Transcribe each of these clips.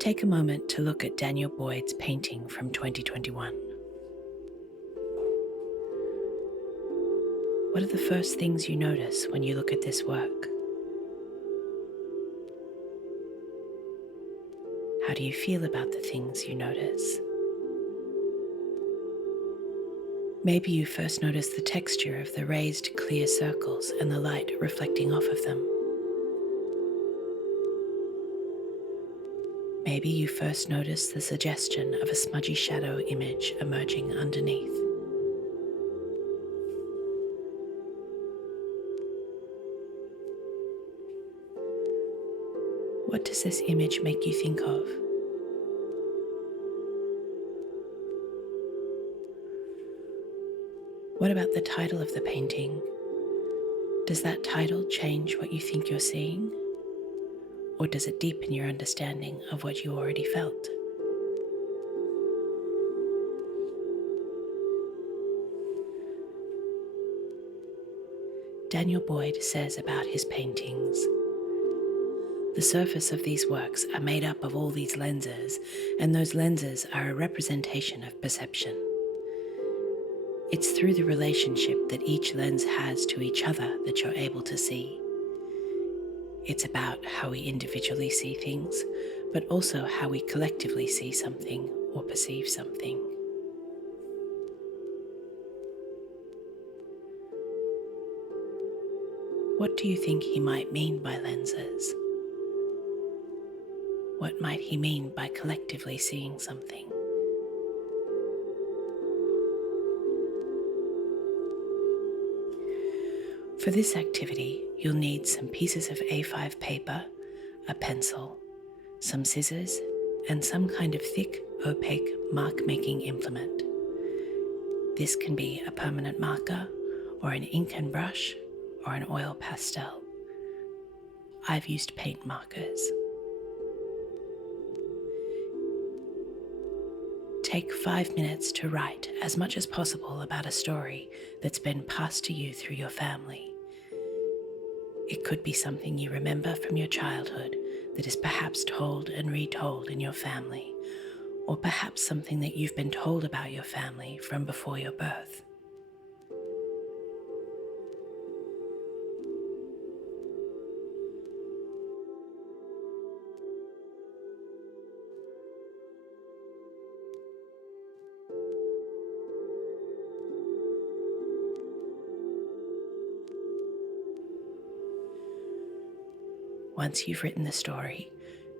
Take a moment to look at Daniel Boyd's painting from 2021. What are the first things you notice when you look at this work? How do you feel about the things you notice? Maybe you first notice the texture of the raised clear circles and the light reflecting off of them. Maybe you first notice the suggestion of a smudgy shadow image emerging underneath. What does this image make you think of? What about the title of the painting? Does that title change what you think you're seeing? Or does it deepen your understanding of what you already felt? Daniel Boyd says about his paintings, "The surface of these works are made up of all these lenses, and those lenses are a representation of perception. It's through the relationship that each lens has to each other that you're able to see. It's about how we individually see things, but also how we collectively see something or perceive something." What do you think he might mean by lenses? What might he mean by collectively seeing something? For this activity, you'll need some pieces of A5 paper, a pencil, some scissors, and some kind of thick, opaque mark-making implement. This can be a permanent marker, or an ink and brush, or an oil pastel. I've used paint markers. Take 5 minutes to write as much as possible about a story that's been passed to you through your family. It could be something you remember from your childhood that is perhaps told and retold in your family, or perhaps something that you've been told about your family from before your birth. Once you've written the story,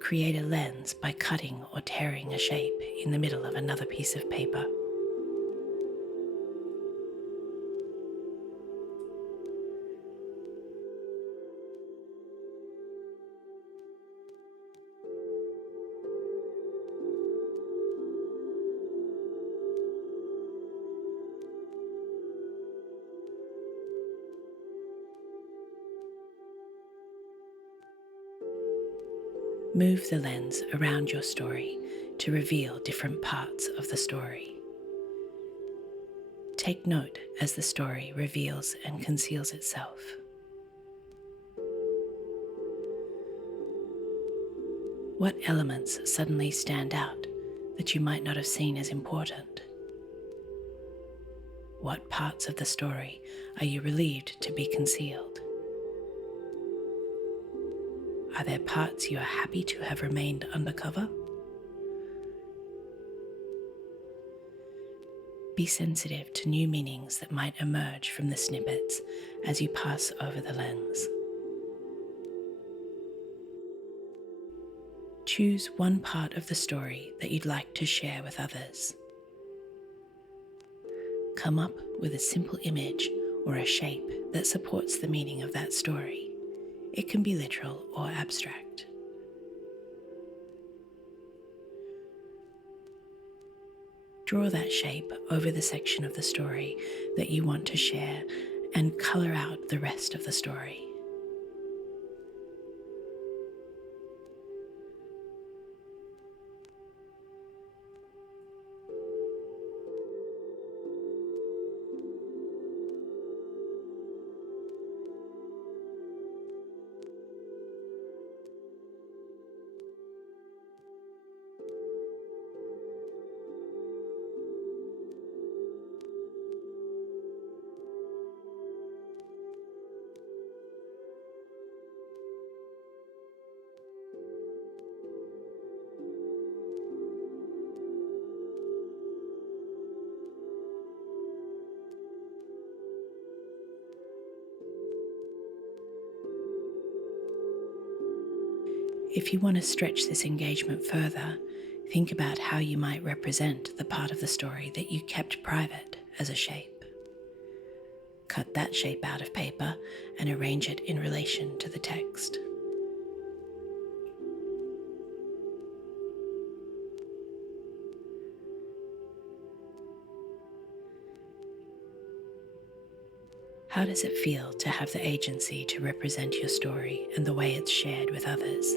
create a lens by cutting or tearing a shape in the middle of another piece of paper. Move the lens around your story to reveal different parts of the story. Take note as the story reveals and conceals itself. What elements suddenly stand out that you might not have seen as important? What parts of the story are you relieved to be concealed? Are there parts you are happy to have remained undercover? Be sensitive to new meanings that might emerge from the snippets as you pass over the lens. Choose one part of the story that you'd like to share with others. Come up with a simple image or a shape that supports the meaning of that story. It can be literal or abstract. Draw that shape over the section of the story that you want to share and color out the rest of the story. If you want to stretch this engagement further, think about how you might represent the part of the story that you kept private as a shape. Cut that shape out of paper and arrange it in relation to the text. How does it feel to have the agency to represent your story and the way it's shared with others?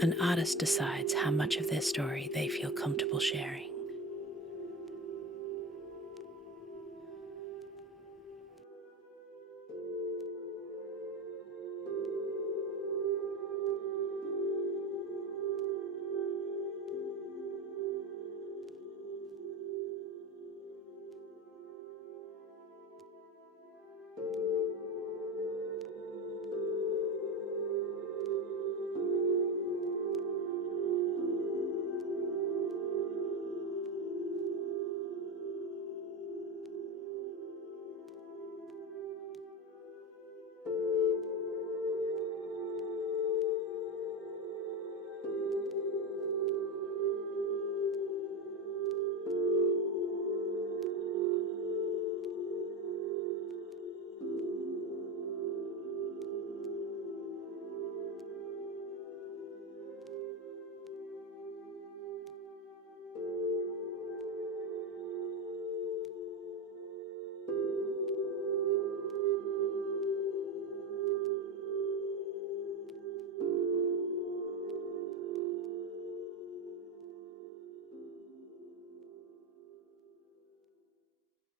An artist decides how much of their story they feel comfortable sharing.